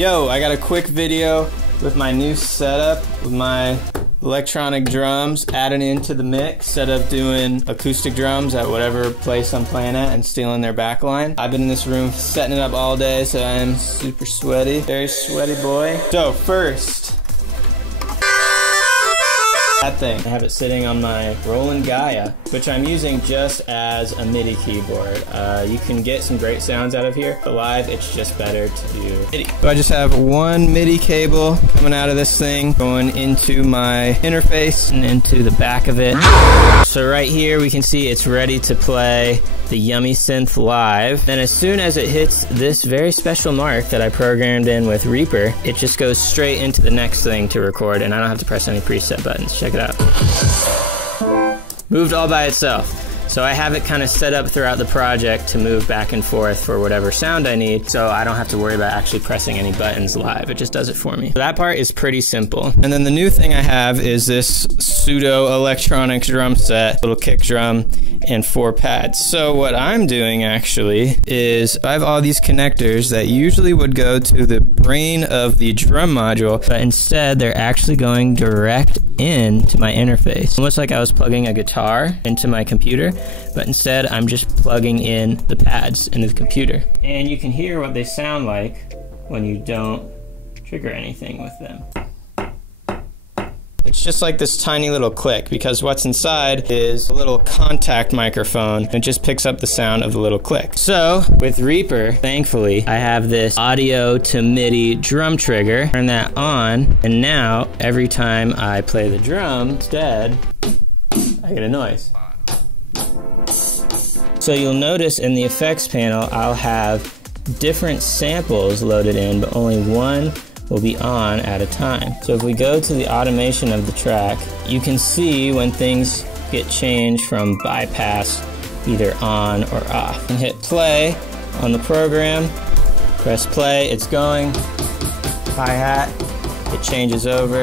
Yo, I got a quick video with my new setup with my electronic drums added into the mix instead of doing acoustic drums at whatever place I'm playing at and stealing their backline. I've been in this room setting it up all day, so I am super sweaty. Very sweaty boy. So first, that thing. I have it sitting on my Roland Gaia, which I'm using just as a MIDI keyboard. You can get some great sounds out of here, but live it's just better to do MIDI. So I just have one MIDI cable coming out of this thing, going into my interface and into the back of it. So right here we can see it's ready to play the Yummy Synth live. Then as soon as it hits this very special mark that I programmed in with Reaper, it just goes straight into the next thing to record, and I don't have to press any preset buttons. Check it out. Moved all by itself. So I have it kind of set up throughout the project to move back and forth for whatever sound I need, so I don't have to worry about actually pressing any buttons live. It just does it for me. So that part is pretty simple. And then the new thing I have is this pseudo electronic drum set, little kick drum and 4 pads. So what I'm doing actually is I have all these connectors that usually would go to the brain of the drum module, but instead they're actually going direct into my interface. Almost like I was plugging a guitar into my computer, but instead I'm just plugging in the pads into the computer. And you can hear what they sound like when you don't trigger anything with them. It's just like this tiny little click, because what's inside is a little contact microphone, and it just picks up the sound of the little click. So with Reaper, thankfully, I have this audio to MIDI drum trigger. Turn that on, and now every time I play the drum, instead, I get a noise. So you'll notice in the effects panel, I'll have different samples loaded in, but only one will be on at a time. So if we go to the automation of the track, you can see when things get changed from bypass either on or off. And hit play on the program, press play, it's going, hi-hat, it changes over,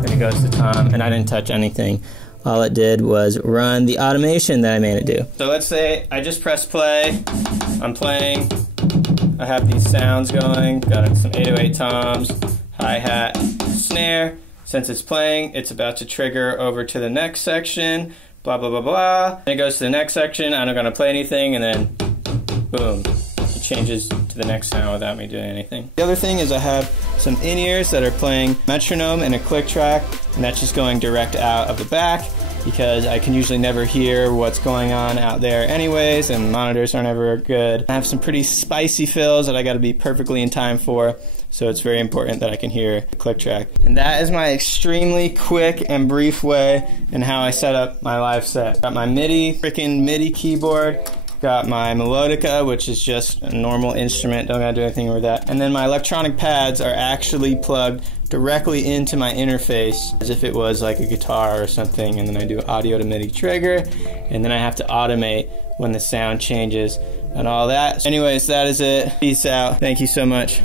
then it goes to tom, and I didn't touch anything. All it did was run the automation that I made it do. So let's say I just press play, I'm playing, I have these sounds going, got some 808 toms, hi-hat, snare. Since it's playing, it's about to trigger over to the next section, blah, blah, blah, blah. And it goes to the next section, I'm not gonna play anything, and then boom, it changes to the next sound without me doing anything. The other thing is I have some in-ears that are playing metronome and a click track, and that's just going direct out of the back, because I can usually never hear what's going on out there anyways, and monitors aren't ever good. I have some pretty spicy fills that I gotta be perfectly in time for, so it's very important that I can hear the click track. And that is my extremely quick and brief way in how I set up my live set. Got my freaking MIDI keyboard, got my melodica, which is just a normal instrument, don't gotta do anything with that. And then my electronic pads are actually plugged directly into my interface as if it was like a guitar or something, and then I do audio to MIDI trigger, and then I have to automate when the sound changes and all that. Anyways, that is it. Peace out. Thank you so much.